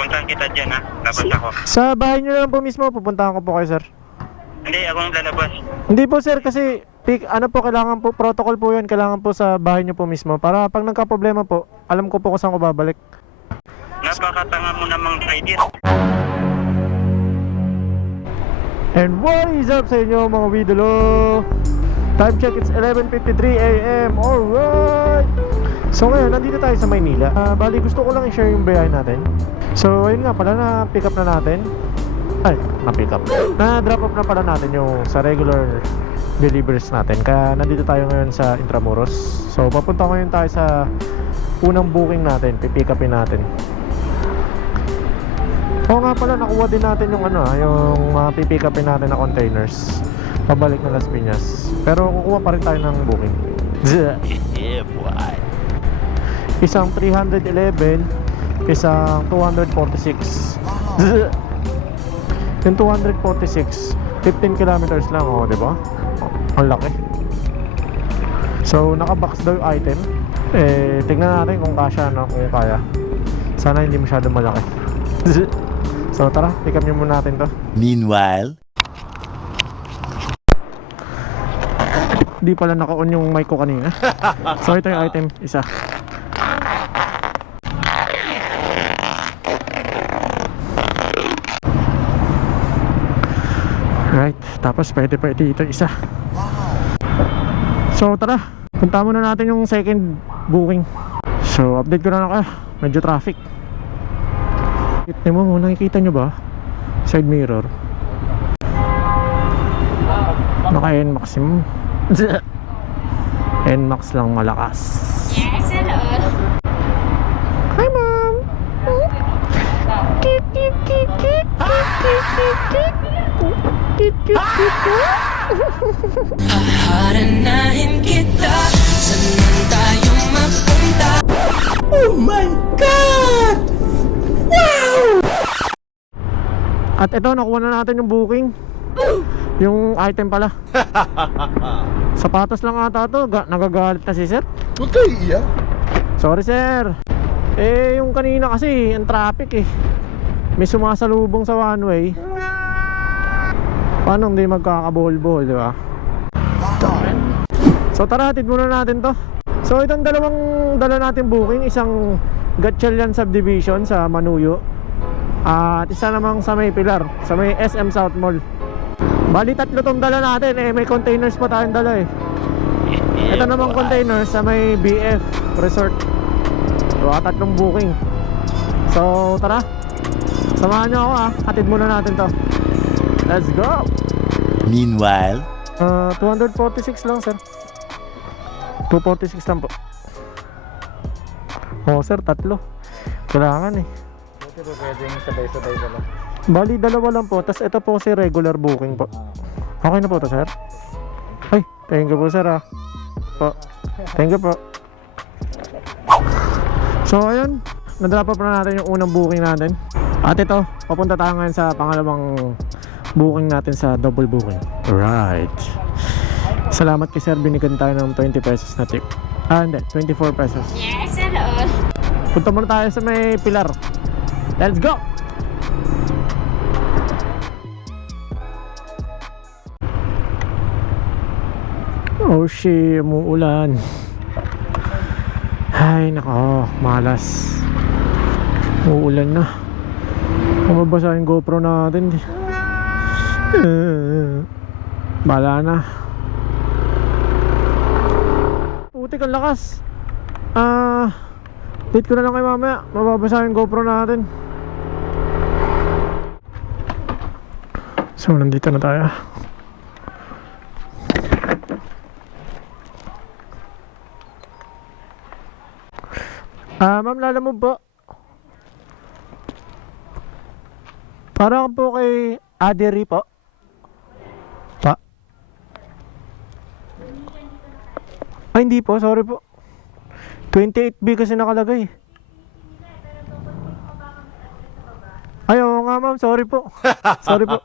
puntahan kita dyan ha. Labas ako. Sa bahay nyo lang po mismo, pupuntahan ko po kayo, sir. Hindi, akong lalabas. Hindi po, sir, kasi ano po, kailangan po, protocol po yun, kailangan po sa bahay nyo po mismo. Para pag nagka-problema po, alam ko po kung saan ko babalik. Napakatanga mo namang rider. And what is up sa inyo mga widolo? Time check, it's 11:53 AM. Alright! So ngayon, nandito tayo sa Maynila. Bali, gusto ko lang i-share yung biyahe natin. So ayun nga pala, na-pick up na natin. Ay, na-pick up. Na-drop off na pala natin yung sa regular deliveries natin. Kaya nandito tayo ngayon sa Intramuros. So papunta ngayon tayo sa unang booking natin. Pipick upin natin. Oo nga pala, nakuha din natin yung yung mga pipick upin natin na containers pabalik na Las Piñas. Pero kukuha pa rin tayo ng booking. Yeah, boy. Isang 311, isang 246. Yung 246, 15 kilometers lang, di ba? Ang laki. So nakabox daw yung item. Tingnan natin kung kasya, kung kaya. Sana hindi masyado malaki. So tara, pick up nyo muna natin to. Meanwhile, di pala naka-on yung mic ko kanina. So ito yung item, isa. Right, tapos pwede pa ito isa. So tara, punta muna natin yung second booking. So update ko na lang kayo, medyo traffic. Tignan mo, nakikita nyo ba? Side mirror. Naka NMAX. NMAX lang malakas. Yes, hello. Hi, Mom. Kik, kik, kik, kik, kik, kik, kik, kik. Kik, kik, kik, kik. Haharanahin kita, saan tayo mapunta? Oh my God! Wow! At ito, nakuha na natin yung booking. Yung item pala. Sapatos lang ata to. Nagagalit na si sir. huwag kayo iiyak. Sorry sir. Yung kanina kasi ang traffic may sumasalubong sa one way. Paano hindi magkakabuhol-buhol, di ba? So tara, hatid muna natin to. So itong dalawang dala natin booking, isang Gatchalian Subdivision sa Manuyo, at isa namang sa may Pilar, sa may SM South Mall. Bali tatlo tong dala natin, may containers pa tayong dala Ito namang containers sa may BF Resort. So tatlong booking. So tara, samahan nyo ako hatid muna natin to. Let's go! Meanwhile, 246 lang sir. 246 lang po. Oh sir, tatlo. Kailangan Buti po pwedeng sabay-sabay pala. Bali, dalawa lang po. Tapos ito po si regular booking po. Okay na po to sir? Ay, thank you po sir po. Thank you po. So ayun, na-drop up na natin yung unang booking natin. At ito, papunta tayo ngayon sa pangalawang booking natin sa double booking. Right. Salamat kay sir, binigyan tayo ng 20 pesos na tip. Hindi, 24 pesos. Yes, hello. Punta muna tayo sa may Pilar. Let's go! Oh shit, umuulan. Ay nako, malas. Uulan na. Mababasa yung GoPro natin. Bala na. Putik ang lakas. Date ko na lang kay mamaya. Mababasa yung GoPro natin. So nandito na tayo. Ma'am, lalamove po. Parang po kay Aderi po. Pa? Ay hindi po, sorry po. 28B kasi nakalagay. Ay oo nga ma'am, sorry po. Sorry po.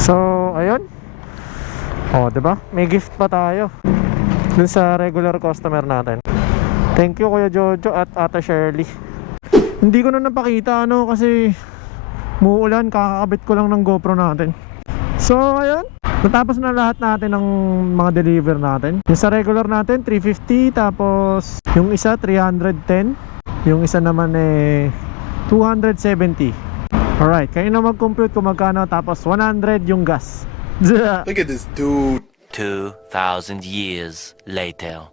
So, ayun. Oh, 'di ba? May gift pa tayo. dun sa regular customer natin. Thank you Kuya Jojo at Ate Shirley. Hindi ko na napakita kasi muulan, kakakabit ko lang ng GoPro natin. So ayun, natapos na lahat natin ng mga deliver natin. Yung sa regular natin 350, tapos yung isa 310, yung isa naman 270. Alright, kayo na mag-compute kung magkano, tapos 100 yung gas. Look at this dude. 2,000 years later.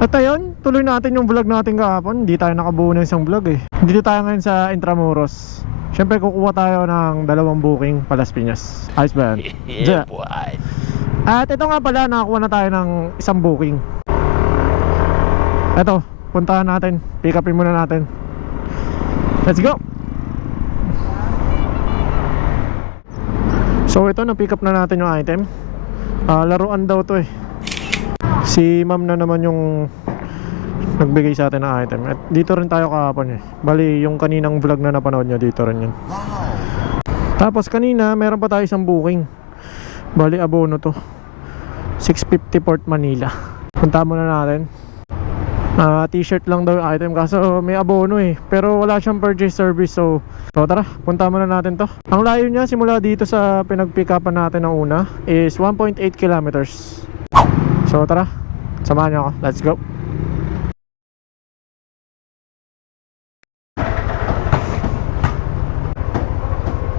At ayun, tuloy natin yung vlog natin kahapon. Hindi tayo nakabuo ng isang vlog Dito tayo ngayon sa Intramuros. Siyempre kukuha tayo ng 2 booking Palas Piñas. Ayos ba yan? Yeah, boy. At ito nga pala, nakakuha na tayo ng isang booking. Ito, puntahan natin. Pick upin muna natin. Let's go! So ito, na-pick up na natin yung item. Laruan daw to Si ma'am na naman yung nagbigay sa atin ng item. At dito rin tayo kahapon Bali, yung kaninang vlog na napanood nyo, dito rin yun. Tapos kanina, meron pa tayo isang booking. Bali, abono to. 650 Port Manila. Punta muna natin. T-shirt lang daw yung item, kaso may abono pero wala siyang purchase service. So tara, punta muna natin to. Ang layo niya simula dito sa pinag-pick upan natin ng una is 1.8 kilometers. So tara, samahan niyo ako. Let's go.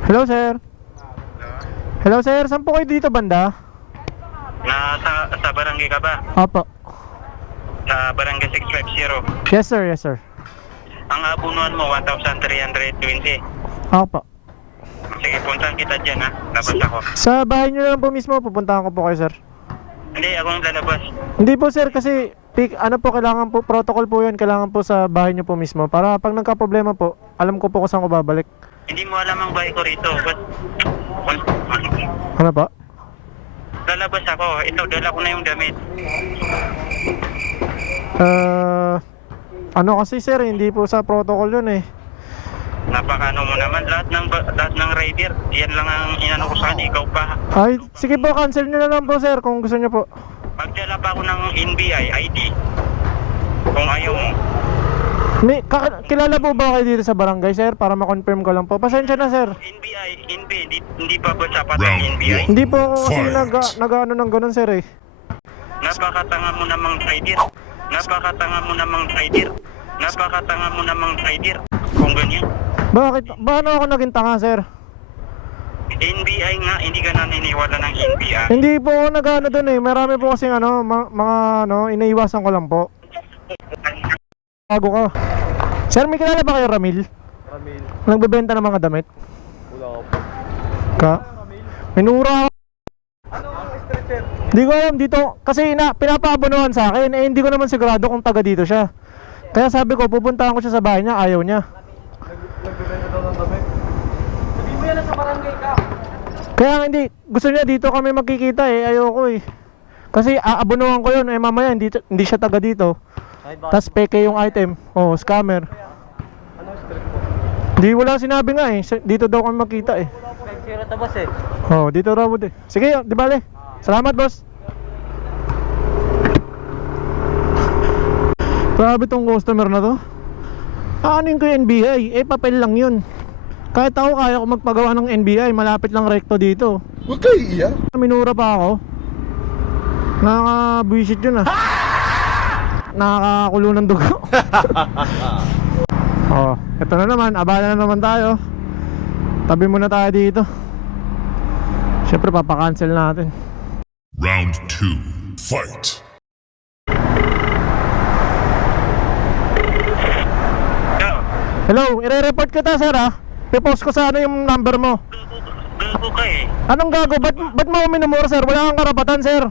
Hello sir. Hello sir, saan po kayo dito banda? Sa barangay ka ba? Opo. Sa barangay 650. Yes sir, yes sir. Ang abunuan mo 1,320. Opo. Sige, puntahan kita dyan Labas ako. Sa bahay niyo lang po mismo, pupuntahan ko po kayo sir. Hindi, akong lalabas. Hindi po sir, kasi kailangan po, protocol po yun, kailangan po sa bahay niyo po mismo. Para pag nagka-problema po, alam ko po kung saan ko babalik. Hindi mo alam ang bahay ko rito. Ano po? Lalabas ako. Ito, dala ko na yung damit. Ano kasi sir, hindi po sa protocol yun Napakano mo naman. Lahat ng rider. Yan lang ang inano ko sana. Ikaw pa. Ay, sige po, cancel nyo na lang po sir kung gusto nyo po. Magdala pa ako ng NBI ID. Kung ayaw mo. Kilala po ba kayo dito sa barangay sir? Para ma-confirm ko lang po. Pasensya na sir. NBI, hindi pa ba sapat ang NBI? Hindi po ako kasi nag-ano ng ganun sir Napakatanga mo namang rider. Napakatanga mo namang rider. Napakatanga mo namang rider. Kung ganyan. Bakit? Bakit ako naging tanga sir? NBI nga, hindi ka naniniwala ng NBI. Hindi po ako nag-ano dun Marami po kasing mga inaiwasan ko lang po. Bago ka. Sir, may kilala ba kayo Ramil? Ramil. Nagbebenta ng mga damit? Wala ka. Minura ako. Hindi ko alam dito. Kasi pinapaabonohan sa akin. Hindi ko naman sigurado kung taga dito siya. Kaya sabi ko, pupuntahan ko siya sa bahay niya. Ayaw niya. Nagbebenta daw ng damit. Sabi mo yan sa barangay ka. Kaya hindi. Gusto niya dito kami magkikita Ayoko Kasi aabonohan ko yun. Mamaya hindi siya taga dito. Tas peke yung item. Oh, scammer. Di wala sinabi nga Dito daw kami magkita Oh, dito raw Sige, di bale. Salamat, boss. Grabe tong customer na to. Aanin ko yung NBI. Papel lang yun. Kahit ako kaya ko magpagawa ng NBI. Malapit lang rekto dito. Huwag kayo iyak. Minura pa ako. Nakaka-buisit yun Nakakakulo ng dugo. Oh, ito na naman, abala na naman tayo. Tabi muna tayo dito. Siyempre papakancel natin. Round 2. Fight. Hello, ire-report kita sir I-post ko sa yung number mo. Gago ka Anong gago? Ba't mo minumura sir? Wala kang karapatan sir.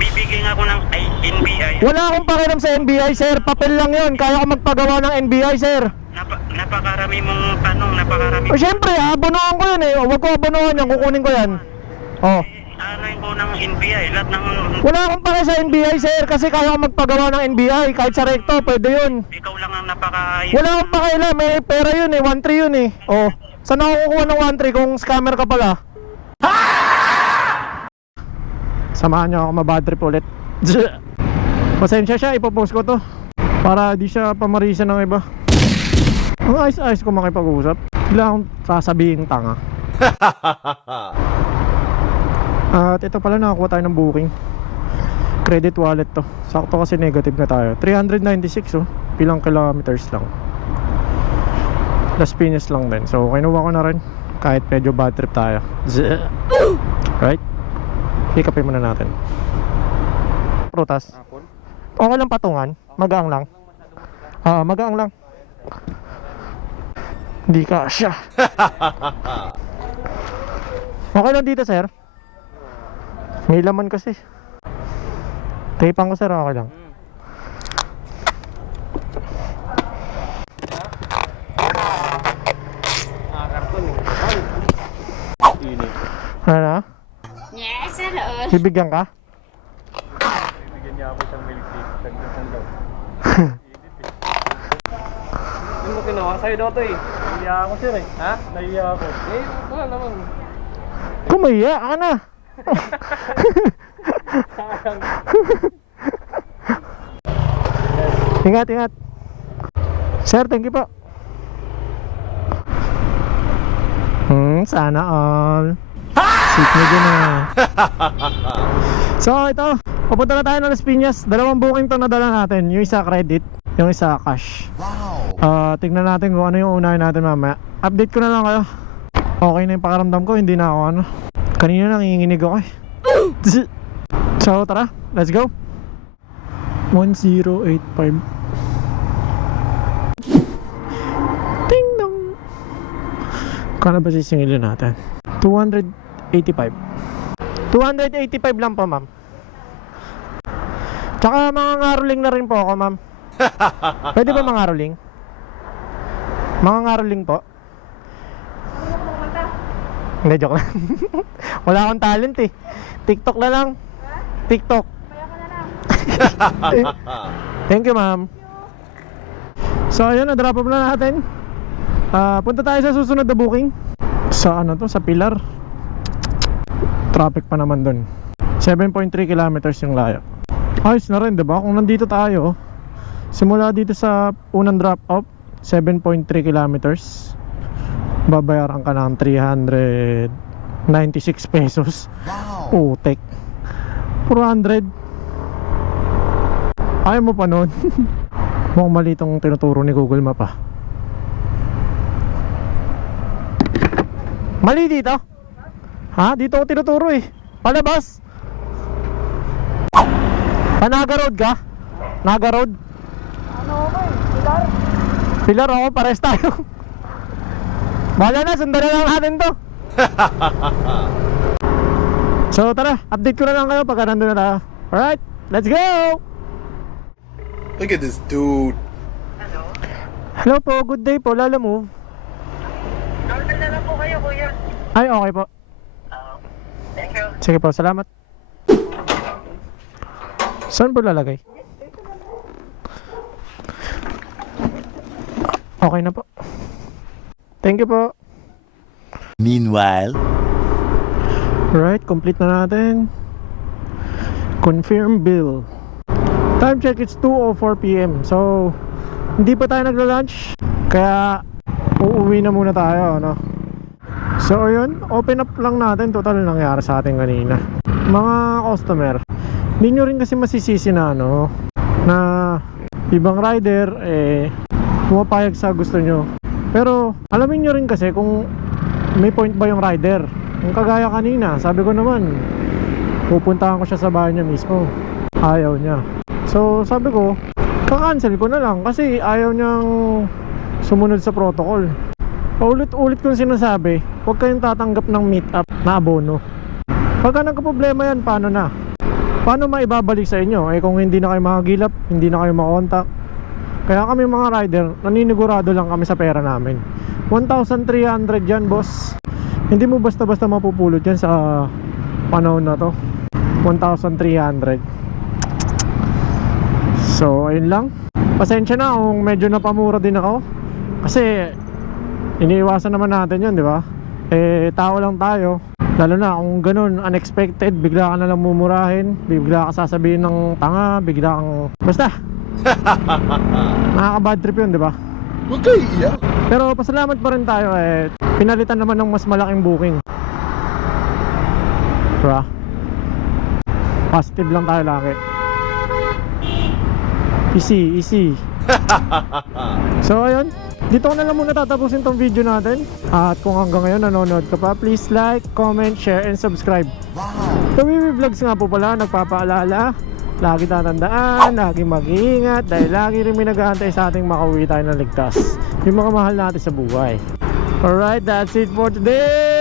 Bibigyan ako ng NBI. Wala akong pakialam sa NBI sir. Papel lang yun. Kaya ko magpagawa ng NBI sir. Napakarami mong tanong. Napakarami. O syempre abonohan ko yun Huwag ko abonohan yan. Kukunin ko yan. Oh. Aray ko ng NBI. Lahat ng... Wala akong pake sa NBI sir. Kasi kaya ko magpagawa ng NBI. Kahit sa recto, pwede yun. Ikaw lang ang napaka... Wala akong pakialam. May pera yun 1-3 yun Oh. Saan ako kukuha ng 1-3 kung scammer ka pala? Samahan niyo ako mabad trip ulit. Pasensya siya, ipopost ko to para di siya pamarisan ng iba. Ang ayos-ayos ko makipag-usap. Bigla akong sasabihin tanga. At ito pala, nakakuha tayo ng booking. Credit wallet to. Sakto kasi negative na tayo. 396 oh. Pilang kilometers lang. Las Piñas lang din. So kinuha ko na rin. Kahit medyo bad trip tayo. Right? Pick upin muna natin. Prutas. Okay lang patungan. Magaang lang. Magaang lang. Hindi ka siya. Okay lang dito, sir. May laman kasi. Tapang ko, sir. Okay lang. Ano? Yes, sir. Bibigyan ka? Bigyan niya ako isang milk tea. Sagdasan daw. Hindi mo kinuha? Sa'yo daw to eh. Nahiya ako sir eh. Ha? Nahiya ako. Eh, wala naman. Kumaya ka na. Ingat, ingat. Sir, thank you po. Sana all. Sit nyo dyan ah. So ito, papunta na tayo ng Las Piñas. Dalawang booking to nadala natin. Yung isa credit, yung isa cash. Tignan natin kung ano yung unahin natin mamaya. Update ko na lang kayo. Okay na yung pakaramdam ko, hindi na ako ano. Kanina nanginginig ako eh. So tara, let's go. 1085. Ding dong. Kano ba sisingilin natin? 285. 285 lang po, ma'am. Tsaka mga ngaroling na rin po ako, ma'am. Pwede ba mga ngaroling? Mga ngaroling po. Hindi, joke lang. Wala akong talent eh. TikTok na lang. TikTok. Thank you, ma'am. So ayun, na-drop up na natin. Punta tayo sa susunod na booking. Sa ano to? Sa Pilar. Traffic pa naman dun. 7.3 kilometers yung layo. Ayos na rin, diba? Kung nandito tayo, simula dito sa unang drop off, 7.3 kilometers, babayaran ka ng 396 pesos. Wow! Putek. 400. Ayaw mo pa nun. Mukhang mali itong tinuturo ni Google Map ah. Mali dito? Ha? Dito ako tinuturo eh. Palabas. Naga Road ka? Naga Road? Ano ako eh? Pilar? Pilar ako, pares tayo. Bahala na, sundan na lang natin to. So tara, update ko na lang kayo pagka nandun na tayo. Alright, let's go! Look at this dude. Hello po, good day po, Lala Move. Order na lang po kayo, kuya. Ay, okay po. Thank you. Sige po, salamat. Saan po lalagay? Okay na po. Thank you po. Meanwhile, Right, complete na natin. Confirm bill. Time check, it's 2:04 PM. So, hindi pa tayo nagla-lunch. Kaya, uuwi na muna tayo, no? So, yun. Open up lang natin. Total nangyari sa atin kanina. Mga customer, hindi nyo rin kasi masisisi na, no? Na ibang rider, pumapayag sa gusto nyo. Pero, alamin nyo rin kasi kung may point ba yung rider. Yung kagaya kanina, sabi ko naman, pupuntahan ko siya sa bahay niya mismo. Ayaw niya. So sabi ko, kakancel ko na lang kasi ayaw niyang sumunod sa protocol. Paulit-ulit kong sinasabi, huwag kayong tatanggap ng meet up na abono. Pagka nagka-problema yan, paano na? Paano maibabalik sa inyo? Kung hindi na kayo makagilap, hindi na kayo makontak. Kaya kami mga rider, naninigurado lang kami sa pera namin. 1,300 yan, boss. Hindi mo basta-basta mapupulot yan sa panahon na to. 1,300. So ayun lang. Pasensya na kung medyo napamura din ako. Kasi iniiwasan naman natin yun, di ba? Tao lang tayo. Lalo na kung ganun, unexpected, bigla ka na lang mumurahin, bigla ka sasabihin ng tanga, bigla kang... Basta! Nakaka-bad trip yun, di ba? Okay, yeah. Pero pasalamat pa rin tayo pinalitan naman ng mas malaking booking. Diba? Positive lang tayo lagi. Easy, easy. So ayun, dito ko na lang muna tatapusin tong video natin. At kung hanggang ngayon nanonood ka pa, please like, comment, share, and subscribe. Kawiwi Vlogs nga po pala, nagpapaalala, lagi tatandaan, lagi mag-iingat, dahil lagi rin may nag-aantay sa ating makauwi tayo ng ligtas, yung mga mahal natin sa buhay. Alright, that's it for today.